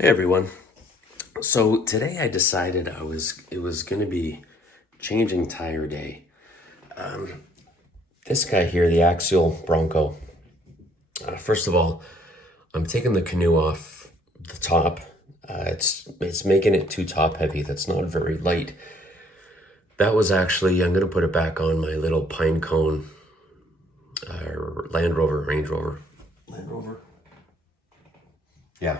Hey everyone. So today I decided it was going to be changing tire day. This guy here, the Axial Bronco. First of all, I'm taking the canoe off the top. It's making it too top heavy. That's not very light. That was actually I'm going to put it back on my little pine cone Land Rover, Range Rover, Land Rover. Yeah,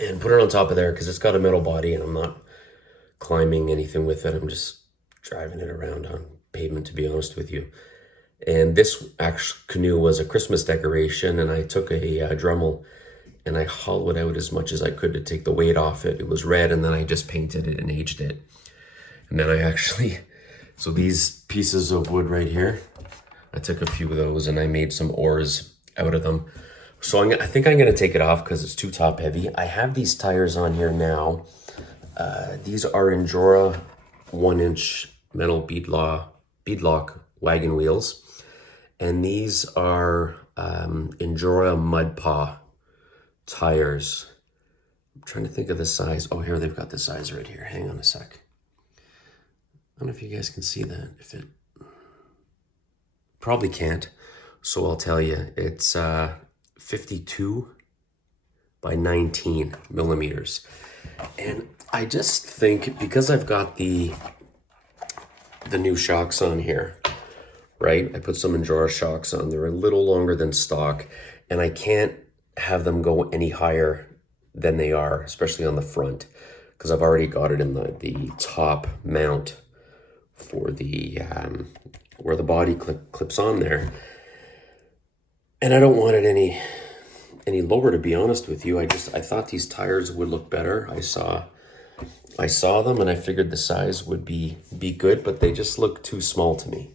and put it on top of there because it's got a metal body and I'm not climbing anything with it. I'm just driving it around on pavement, to be honest with you. And this actual canoe was a Christmas decoration, and I took a Dremel and I hollowed out as much as I could to take the weight off it. It was red, and then I just painted it and aged it. And then I actually, so these pieces of wood right here, I took a few of those and I made some oars out of them. So I think I'm going to take it off because it's too top heavy. I have these tires on here now. These are Endura 1-inch metal beadlock wagon wheels. And these are Endura Mud Paw tires. I'm trying to think of the size. Oh, here they've got the size right here. Hang on a sec. I don't know if you guys can see that. If it probably can't. So I'll tell you, it's 52 by 19 millimeters. And I just think because I've got the new shocks on here, right? I put some Endura shocks on. They're a little longer than stock, and I can't have them go any higher than they are, especially on the front, because I've already got it in the top mount for the where the body clips on there. And I don't want it any lower, to be honest with you. I thought these tires would look better. I saw them and I figured the size would be good, but they just look too small to me.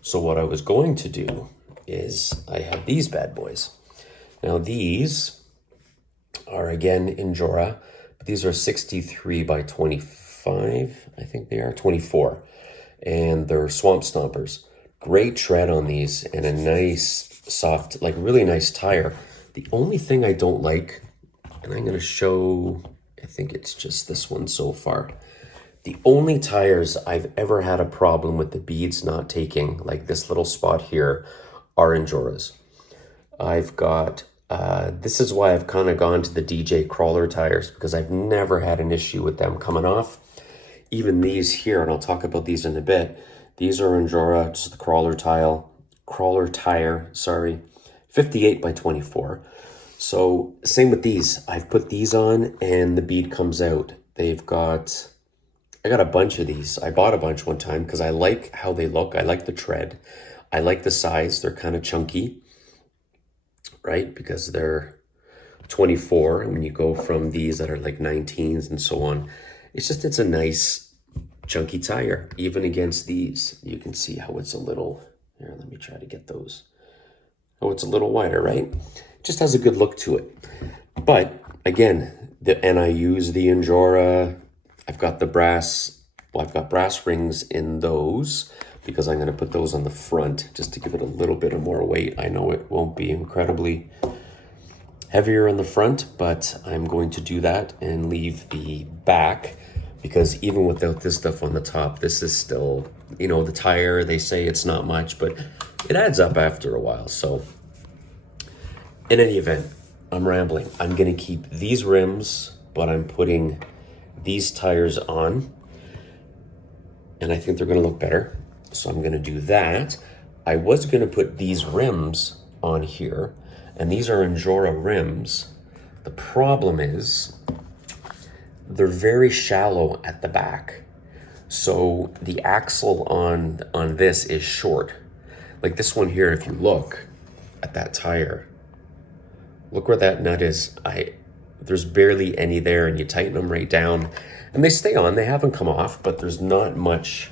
So what I was going to do is I have these bad boys. Now these are again Endura, but these are 63 by 25, I think they are 24. And they're Swamp Stompers. Great tread on these and a nice soft, like really nice tire. The only thing I don't like, and I'm gonna show, I think it's just this one so far. The only tires I've ever had a problem with the beads not taking, like this little spot here, are Enduras. I've got, this is why I've kind of gone to the DJ crawler tires, because I've never had an issue with them coming off. Even these here, and I'll talk about these in a bit, these are Endura, just the crawler tire, 58 by 24. So same with these. I've put these on and the bead comes out. I got a bunch of these. I bought a bunch one time because I like how they look. I like the tread. I like the size. They're kind of chunky, right? Because they're 24. And when you go from these that are like 19s and so on, it's a nice chunky tire. Even against these, you can see how it's a little, here, let me try to get those. Oh, it's a little wider, right? Just has a good look to it. But again, and I use the Endura. I've got brass rings in those because I'm going to put those on the front just to give it a little bit of more weight. I know it won't be incredibly heavier on the front, but I'm going to do that and leave the back because even without this stuff on the top, this is still, the tire, they say it's not much, but it adds up after a while. So in any event, I'm rambling. I'm going to keep these rims, but I'm putting these tires on, and I think they're going to look better. So I'm going to do that. I was going to put these rims on here, and these are Endura rims. The problem is they're very shallow at the back. So the axle on this is short. Like this one here, if you look at that tire, look where that nut is. There's barely any there, and you tighten them right down and they stay on. They haven't come off, but there's not much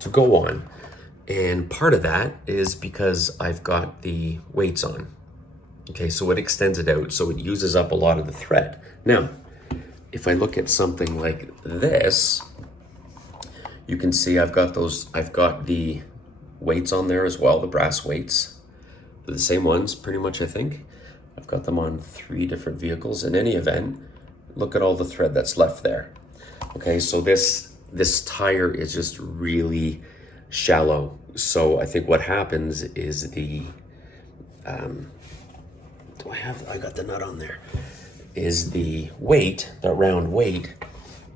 to go on. And part of that is because I've got the weights on. Okay, so it extends it out, so it uses up a lot of the thread. Now, if I look at something like this, you can see I've got the weights on there as well, the brass weights. They're the same ones, pretty much, I think. I've got them on 3 different vehicles. In any event, look at all the thread that's left there. Okay, so this tire is just really shallow. So I think what happens is the, I got the nut on there, is the weight, the round weight,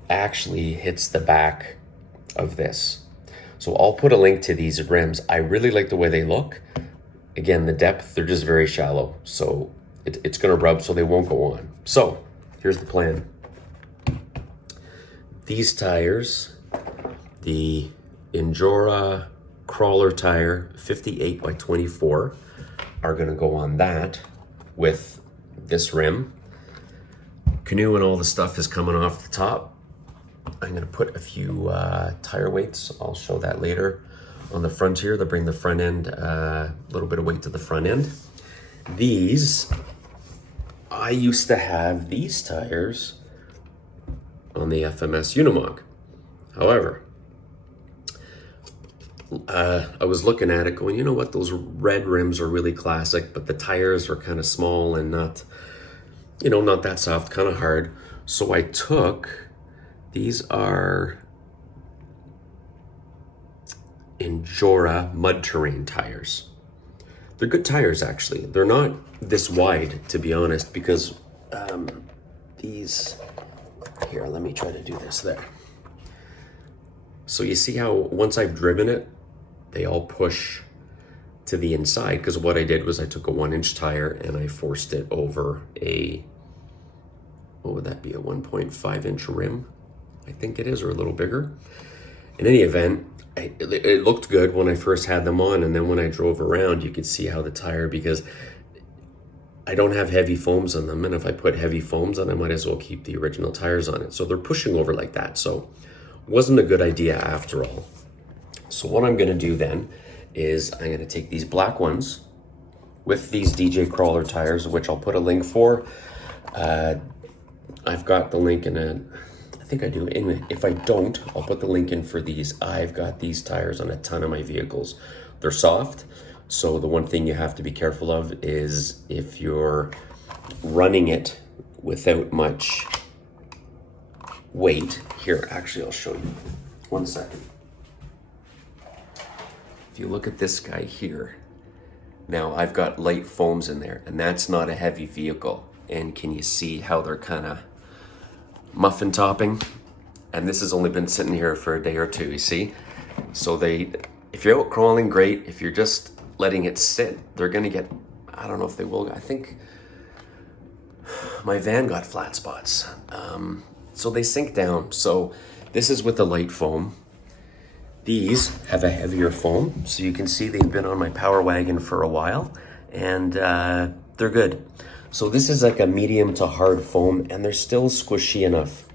actually hits the back of this. So I'll put a link to these rims. I really like the way they look. Again, the depth, they're just very shallow. So it's gonna rub so they won't go on. So here's the plan. These tires, the Injora crawler tire 58 by 24 are gonna go on that with this rim. Canoe and all the stuff is coming off the top. I'm gonna put a few tire weights. I'll show that later on the front here to bring the front end, a little bit of weight to the front end. These, I used to have these tires on the FMS Unimog. However, I was looking at it going, you know what, those red rims are really classic, but the tires are kind of small and not, you know, not that soft, kind of hard. So I took, these are Injora mud terrain tires. They're good tires, actually. They're not this wide, to be honest, because these, here, let me try to do this there. So you see how once I've driven it, they all push to the inside, because what I did was I took a 1-inch tire and I forced it over a, what would that be, a 1.5-inch rim, I think it is, or a little bigger. In any event, it looked good when I first had them on, and then when I drove around, you could see how the tire, because I don't have heavy foams on them, and if I put heavy foams on, I might as well keep the original tires on it. So they're pushing over like that, so wasn't a good idea after all. So what I'm gonna do then is I'm gonna take these black ones with these DJ Crawler tires, which I'll put a link for. I've got the link in a, I think I do. Anyway, if I don't, I'll put the link in for these. I've got these tires on a ton of my vehicles. They're soft, so the one thing you have to be careful of is if you're running it without much weight. Here, actually, I'll show you. 1 second. If you look at this guy here, now I've got light foams in there, and that's not a heavy vehicle. And can you see how they're kind of muffin topping? And this has only been sitting here for a day or two, you see? So if you're out crawling, great. If you're just letting it sit, they're gonna get, I don't know if they will, I think my van got flat spots. So they sink down. So this is with the light foam. These have a heavier foam. So you can see they've been on my Power Wagon for a while, and they're good. So this is like a medium to hard foam, and they're still squishy enough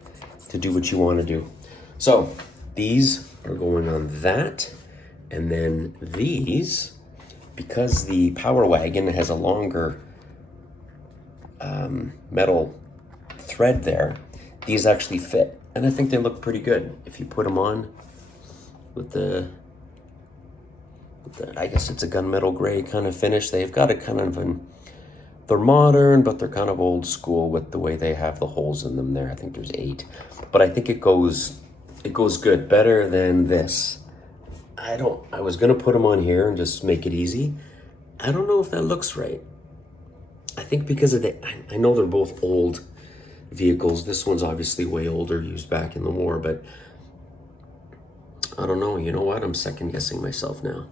to do what you want to do. So these are going on that, and then these, because the Power Wagon has a longer metal thread there, these actually fit, and I think they look pretty good if you put them on with the I guess it's a gunmetal gray kind of finish. They've got a kind of they're modern, but they're kind of old school with the way they have the holes in them there. I think there's 8, but I think it goes good, better than this. I was gonna put them on here and just make it easy. I don't know if that looks right. I think because of I know they're both old vehicles. This one's obviously way older, used back in the war, but I don't know. You know what? I'm second guessing myself now.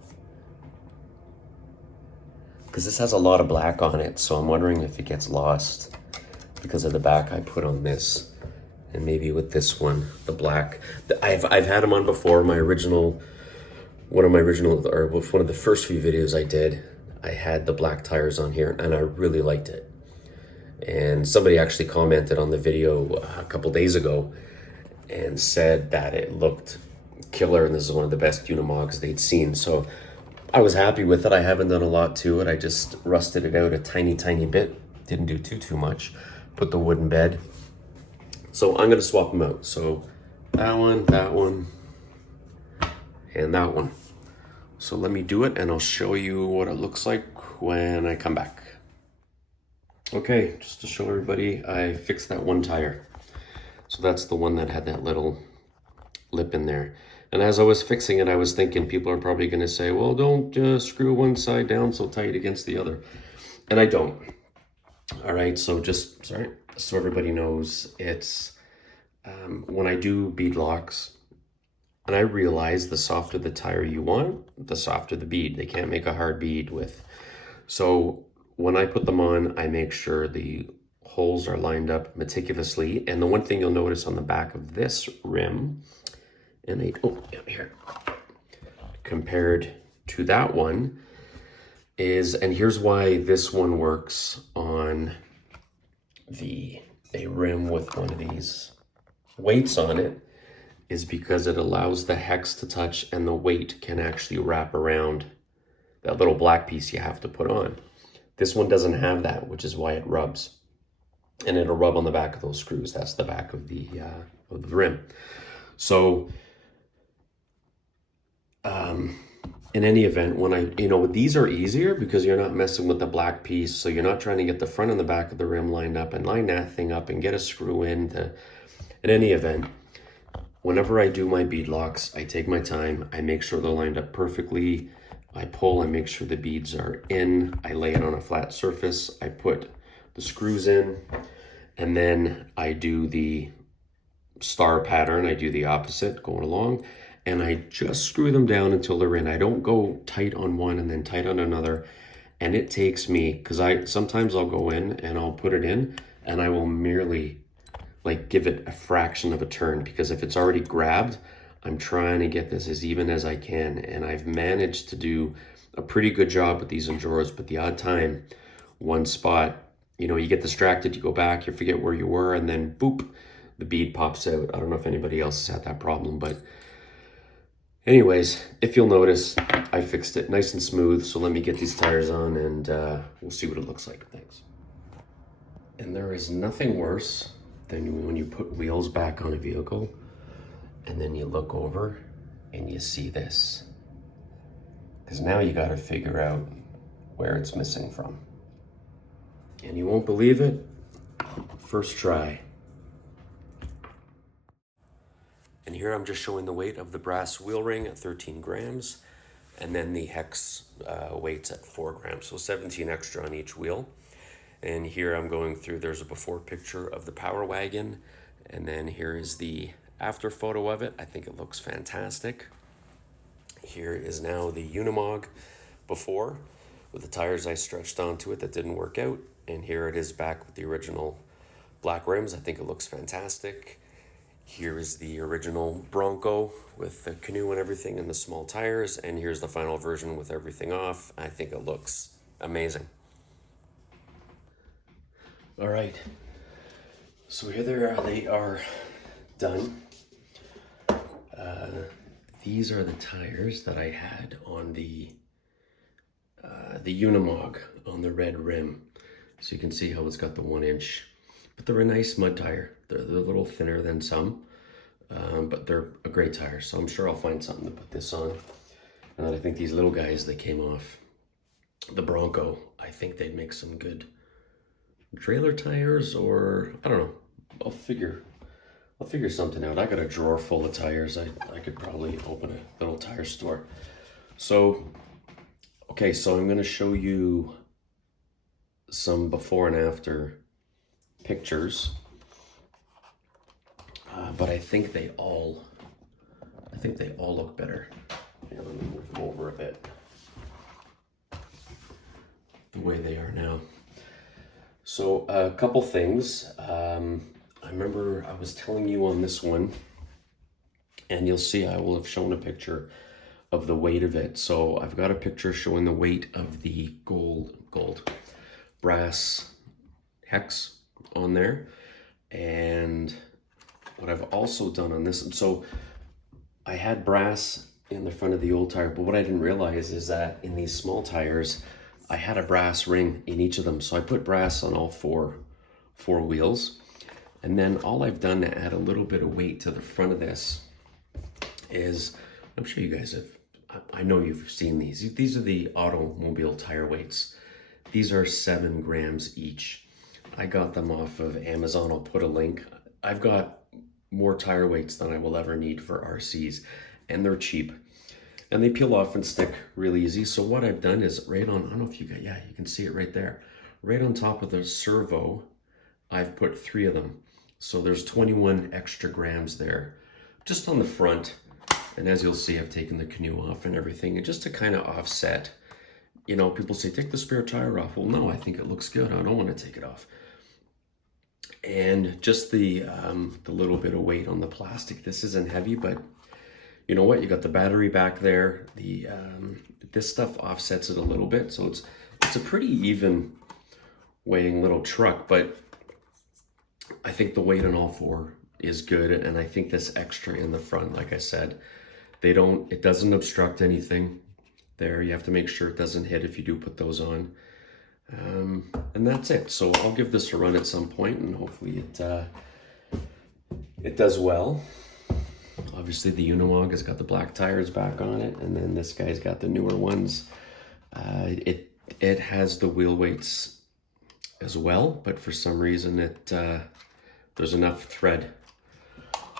Because this has a lot of black on it, so I'm wondering if it gets lost because of the back I put on this. And maybe with this one, the black. I've had them on before. One of the first few videos I did, I had the black tires on here, and I really liked it. And somebody actually commented on the video a couple days ago and said that it looked killer, and this is one of the best Unimogs they'd seen. So I was happy with it. I haven't done a lot to it. I just rusted it out a tiny bit. Didn't do too much. Put the wooden bed. So I'm gonna swap them out. So that one, and that one. So let me do it, and I'll show you what it looks like when I come back. Okay, just to show everybody, I fixed that one tire. So that's the one that had that little lip in there. And as I was fixing it, I was thinking people are probably going to say, well, don't screw one side down so tight against the other. And I don't. All right, so just, sorry, so everybody knows, it's when I do bead locks, and I realize the softer the tire you want, the softer the bead. They can't make a hard bead with. So when I put them on, I make sure the holes are lined up meticulously. And the one thing you'll notice on the back of this rim, and here, compared to that one, is, and here's why this one works on a rim with one of these weights on it, is because it allows the hex to touch and the weight can actually wrap around that little black piece you have to put on. This one doesn't have that, which is why it rubs. And it'll rub on the back of those screws. That's the back of the rim. So in any event, when these are easier because you're not messing with the black piece. So you're not trying to get the front and the back of the rim lined up and line that thing up and get a screw in. In any event, whenever I do my bead locks, I take my time. I make sure they're lined up perfectly. I pull, I make sure the beads are in. I lay it on a flat surface. I put the screws in, and then I do the star pattern. I do the opposite going along, and I just screw them down until they're in. I don't go tight on one and then tight on another. And it takes me, because sometimes I'll go in and I'll put it in and I will merely like give it a fraction of a turn, because if it's already grabbed, I'm trying to get this as even as I can. And I've managed to do a pretty good job with these Enduros, but the odd time, one spot, you get distracted, you go back, you forget where you were, and then boop, the bead pops out. I don't know if anybody else has had that problem, but anyways, if you'll notice, I fixed it nice and smooth. So let me get these tires on and we'll see what it looks like. Thanks. And there is nothing worse than when you put wheels back on a vehicle and then you look over and you see this. Because now you got to figure out where it's missing from. And you won't believe it, first try. And here I'm just showing the weight of the brass wheel ring at 13 grams, and then the hex weights at 4 grams, so 17 extra on each wheel. And here I'm going through, there's a before picture of the Power Wagon, and then here is the after photo of it. I think it looks fantastic. Here is now the Unimog before, with the tires I stretched onto it that didn't work out. And here it is back with the original black rims. I think it looks fantastic. Here is the original Bronco with the canoe and everything and the small tires. And here's the final version with everything off. I think it looks amazing. All right, so here they are done. These are the tires that I had on the Unimog on the red rim. So you can see how it's got the 1 inch, but they're a nice mud tire. They're a little thinner than some, but they're a great tire. So I'm sure I'll find something to put this on. And then I think these little guys that came off the Bronco, I think they'd make some good trailer tires, or I don't know. I'll figure something out. I got a drawer full of tires. I could probably open a little tire store. So, okay, so I'm going to show you some before and after pictures. But I think they all look better. Here, let me move them over a bit. The way they are now. So a couple things. I remember I was telling you on this one, and you'll see I will have shown a picture of the weight of it. So I've got a picture showing the weight of the gold brass hex on there. And what I've also done on this, so I had brass in the front of the old tire, but what I didn't realize is that in these small tires, I had a brass ring in each of them. So I put brass on all four wheels. And then all I've done to add a little bit of weight to the front of this is, I'm sure you guys have, I know you've seen these. These are the automobile tire weights. These are 7 grams each. I got them off of Amazon. I'll put a link. I've got more tire weights than I will ever need for RCs, and they're cheap. And they peel off and stick really easy. So what I've done is right on, I don't know if you got, yeah, you can see it right there. Right on top of the servo, I've put 3 of them. So there's 21 extra grams there, just on the front. And as you'll see, I've taken the canoe off and everything, and just to kind of offset. You know, people say, take the spare tire off. Well, no, I think it looks good. I don't want to take it off. And just the little bit of weight on the plastic. This isn't heavy, but you know what? You got the battery back there. The this stuff offsets it a little bit, so it's a pretty even weighing little truck. But I think the weight on all 4 is good, and I think this extra in the front, like I said, it doesn't obstruct anything. There, you have to make sure it doesn't hit if you do put those on. And that's it. So I'll give this a run at some point, and hopefully it does well. Obviously the Unimog has got the black tires back on it, and then this guy's got the newer ones. It has the wheel weights as well, but for some reason there's enough thread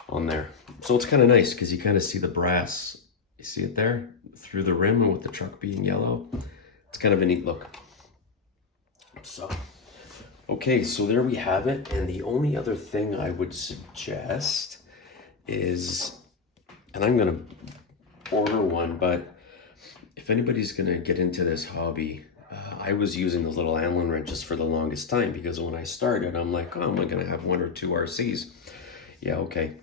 on there. So it's kind of nice because you kind of see the brass. You see it there through the rim, and with the truck being yellow, it's kind of a neat look. So, okay, so there we have it. And the only other thing I would suggest is, and I'm gonna order one, but if anybody's gonna get into this hobby, I was using the little Allen wrenches for the longest time, because when I started, I'm like, oh, am I gonna have 1 or 2 RCs? Yeah, okay.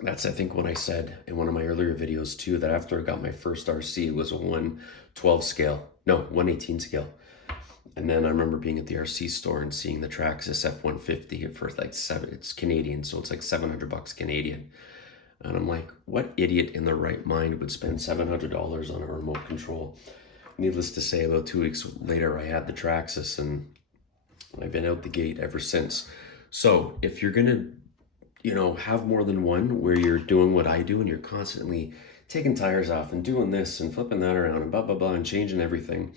That's, I think, when I said in one of my earlier videos too, that after I got my first RC, it was a 112 scale. No, 118 scale. And then I remember being at the RC store and seeing the Traxxas F150 for like it's Canadian, so it's like $700 Canadian. And I'm like, what idiot in their right mind would spend $700 on a remote control? Needless to say, about 2 weeks later, I had the Traxxas, and I've been out the gate ever since. So if you're gonna, you know, have more than one where you're doing what I do and you're constantly taking tires off and doing this and flipping that around and blah, blah, blah, and changing everything,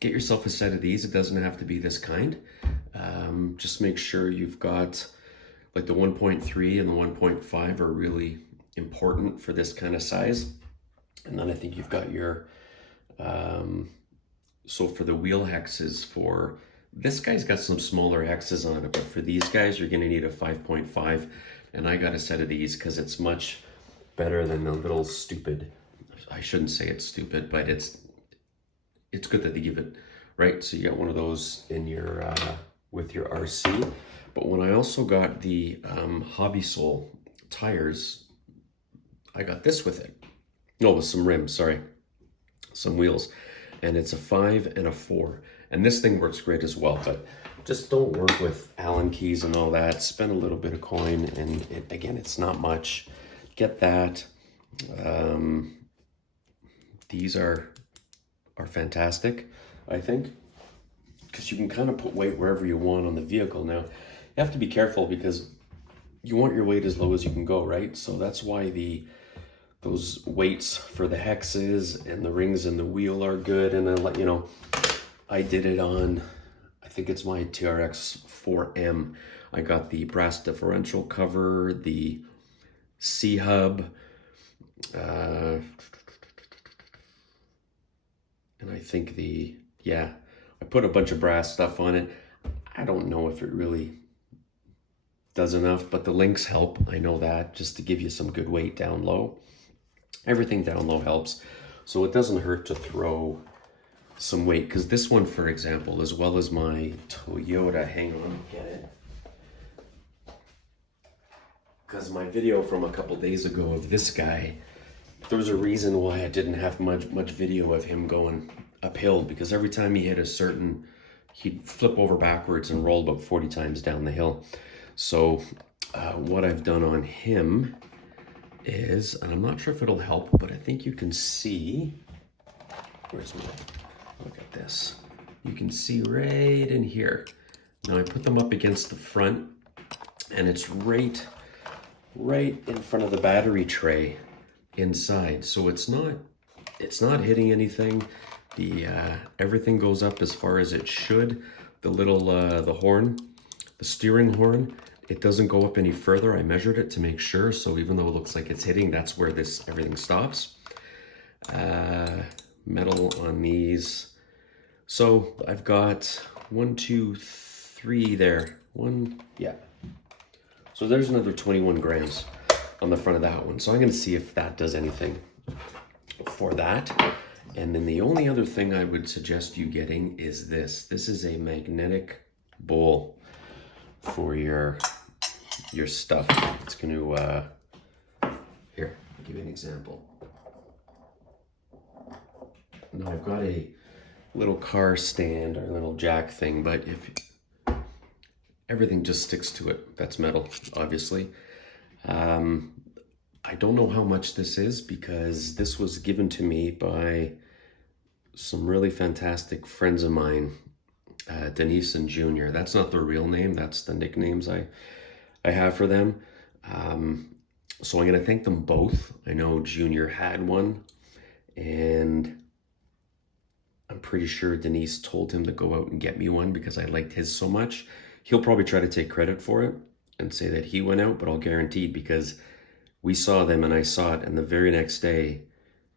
get yourself a set of these. It doesn't have to be this kind. Just make sure you've got, like, the 1.3 and the 1.5 are really important for this kind of size. And then I think you've got your, so for the wheel hexes, for this guy's got some smaller hexes on it, but for these guys, you're gonna need a 5.5. And I got a set of these because it's much better than the little stupid, I shouldn't say it's stupid, but it's good that they give it, right? So you got one of those in your, with your RC. But when I also got the Hobby Soul tires, I got this with it. No, with some rims, sorry, some wheels. And it's a 5 and a 4. And this thing works great as well, but just don't work with Allen keys and all that. Spend a little bit of coin, and again, it's not much. Get that. These are fantastic, I think, because you can kind of put weight wherever you want on the vehicle. Now, you have to be careful because you want your weight as low as you can go, right? So that's why those weights for the hexes and the rings and the wheel are good. And then, you know, I did it on, I think it's my TRX 4M. I got the brass differential cover, the C-hub, and I think I put a bunch of brass stuff on it. I don't know if it really does enough, but the links help. I know that, just to give you some good weight down low. Everything down low helps. So it doesn't hurt to throw some weight, because this one, for example, as well as my Toyota, hang on, get it. Because my video from a couple days ago of this guy, there was a reason why I didn't have much video of him going uphill, because every time he hit a certain, he'd flip over backwards and roll about 40 times down the hill. So what I've done on him is, and I'm not sure if it'll help, but I think you can see, where's my, look at this. You can see right in here. Now I put them up against the front, and it's right in front of the battery tray inside. So it's not hitting anything. The everything goes up as far as it should. the little, the horn, the steering horn, it doesn't go up any further. I measured it to make sure. So even though it looks like it's hitting, that's where everything stops. Metal on these. So I've got 1, 2, 3 there. Yeah. So there's another 21 grams on the front of that one. So I'm going to see if that does anything for that. And then the only other thing I would suggest you getting is this. This is a magnetic bowl for your stuff. It's going to, here, I'll give you an example. Now I've got a little car stand or little jack thing, but if everything just sticks to it, that's metal, obviously. I don't know how much this is because this was given to me by some really fantastic friends of mine, Denise and Junior. That's not their real name, that's the nicknames I have for them. So I'm gonna thank them both. I know Junior had one, and I'm pretty sure Denise told him to go out and get me one because I liked his so much. He'll probably try to take credit for it and say that he went out, but I'll guarantee, because we saw them and I saw it, and the very next day,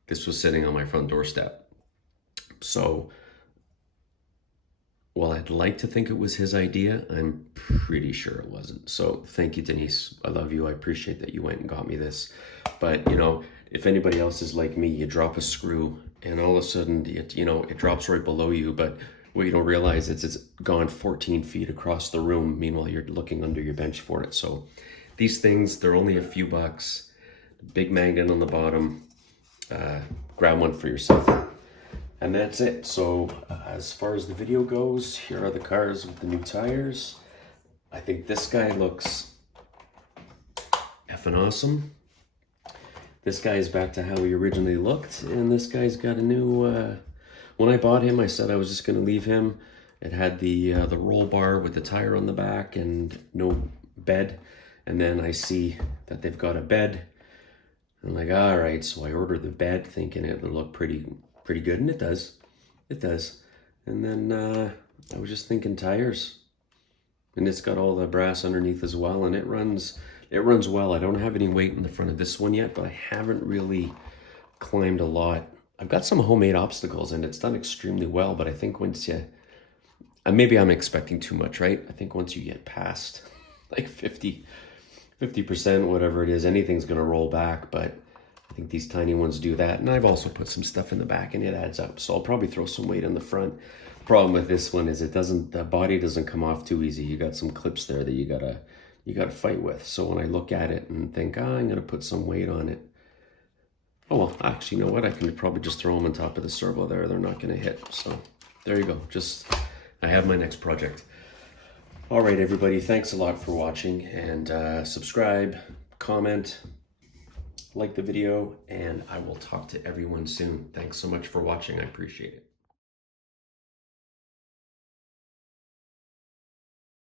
this was sitting on my front doorstep. So, while I'd like to think it was his idea, I'm pretty sure it wasn't. So thank you, Denise. I love you. I appreciate that you went and got me this. But, you know, if anybody else is like me, you drop a screw and all of a sudden, it drops right below you. But what you don't realize is it's gone 14 feet across the room. Meanwhile, you're looking under your bench for it. So these things, they're only a few bucks. Big magnet on the bottom. Grab one for yourself. And that's it. So as far as the video goes, here are the cars with the new tires. I think this guy looks effing awesome. This guy is back to how he originally looked, and this guy's got a new, when I bought him, I said I was just gonna leave him. It had the roll bar with the tire on the back and no bed. And then I see that they've got a bed. I'm like, all right, so I ordered the bed thinking it would look pretty good, and it does. And then I was just thinking tires, and it's got all the brass underneath as well, and it runs well. I don't have any weight in the front of this one yet, but I haven't really climbed a lot. I've got some homemade obstacles, and it's done extremely well, but I think once you, maybe I'm expecting too much, right? I think once you get past like 50%, whatever it is, anything's gonna roll back, but I think these tiny ones do that. And I've also put some stuff in the back, and it adds up. So I'll probably throw some weight in the front. Problem with this one is the body doesn't come off too easy. You got some clips there that you gotta fight with. So when I look at it and think, I'm gonna put some weight on it. Oh, well, actually, you know what? I can probably just throw them on top of the servo there. They're not gonna hit. So there you go. I have my next project. All right, everybody, thanks a lot for watching, and subscribe, comment, like the video, and I will talk to everyone soon. Thanks so much for watching. I appreciate it.